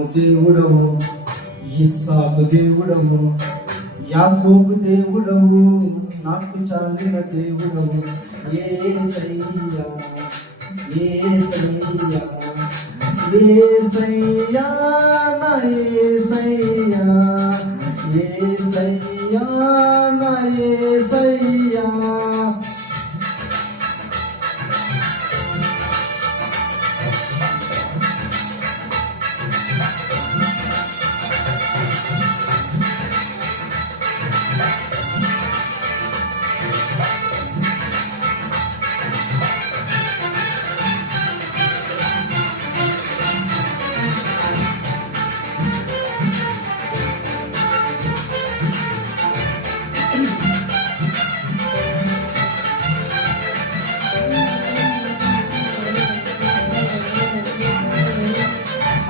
అబ్రహాము దేవుడవు, ఇస్సాకు దేవుడవు, యాకోబు దేవుడవు, నాకు చాలిన దేవుడవు. యేసయ్యా యేసయ్యా యేసయ్యా నా యేసయ్యా యేసయ్యా నా యేసయ్యా.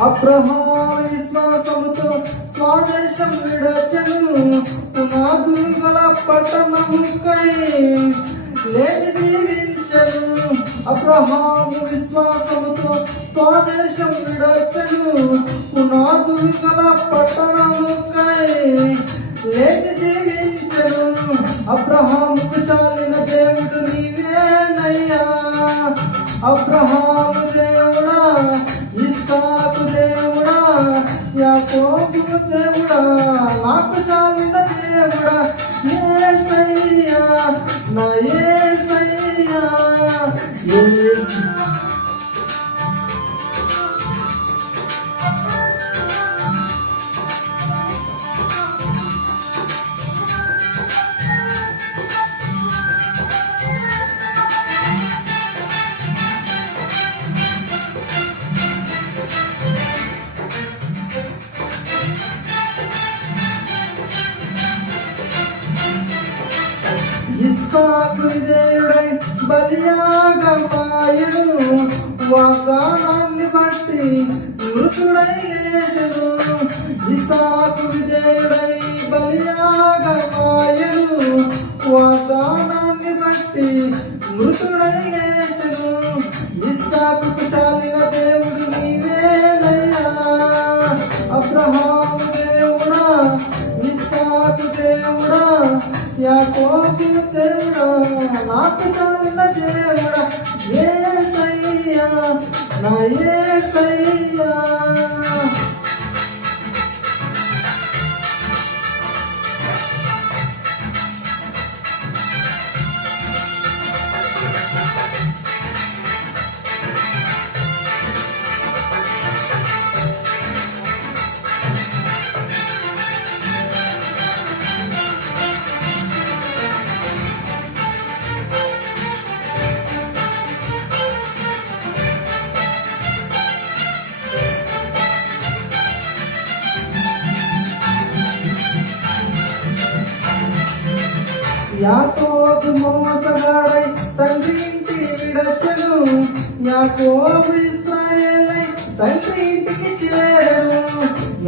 అబ్రహాము విశ్వాసముతో స్వదేశం విడచెను, పునాదులు గల పట్టణముకై లేచి దీవించెను. అబ్రహాము విశ్వాసముతో స్వదేశం విడచెను, పునాదులు గల పట్టణముకై లేచి దీవించెను. అబ్రహాముకు చాలిన దేవుడు నీవేనయ్యా. అబ్రహాము దేవుడా, ఇస్సాకు దేవుడా, యాకోబు దేవుడా, నాకు చాలిన దేవుడా. యేసయ్యా నా యేసయ్యా ఇస్సాకు విధేయుడై బలియాగమాయను, వాగ్దానాన్ని బట్టి మృతుడై లేచెను. ఇస్సాకు విధేయుడై బలియాగమాయను, వాగ్దానాన్ని బట్టి మృతుడై లేచెను. ఇస్సాకుకు చాలిన దేవుడు నీవేనయ్యా. అబ్రహాము దేవుడా, ఇస్సాకు దేవుడా, యాకోబు దేవుడా, నాకు చాలిన దేవుడా. యేసయ్యా నా యేసయ్యా. యాకోబు మోసగాడై తండ్రి ఇంటి విడచెను, యాకోబు ఇశ్రాయేలై తండ్రి ఇంటికి చేరెను.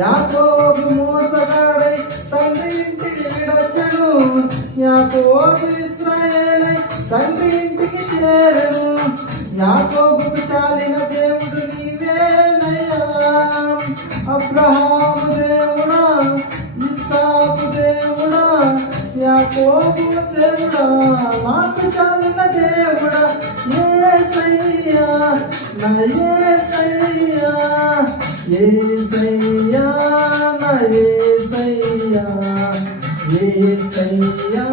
యాకోబు మోసగాడై తండ్రి ఇంటికి విడచెను, యాకోబు ఇశ్రాయేలై తండ్రి ఇంటికి చేరెను. యాకోబుకు చాలిన దేవుడు నీవేనయ్యా. అబ్రహాము దేవుడా, ఇస్సాకు దేవుడా, యాకోబు దేవుడా, నాకు చాలిన దేవుడా. యేసయ్యా నా యేసయ్యా యేసయ్యా నా యేసయ్యా యేసయ్యా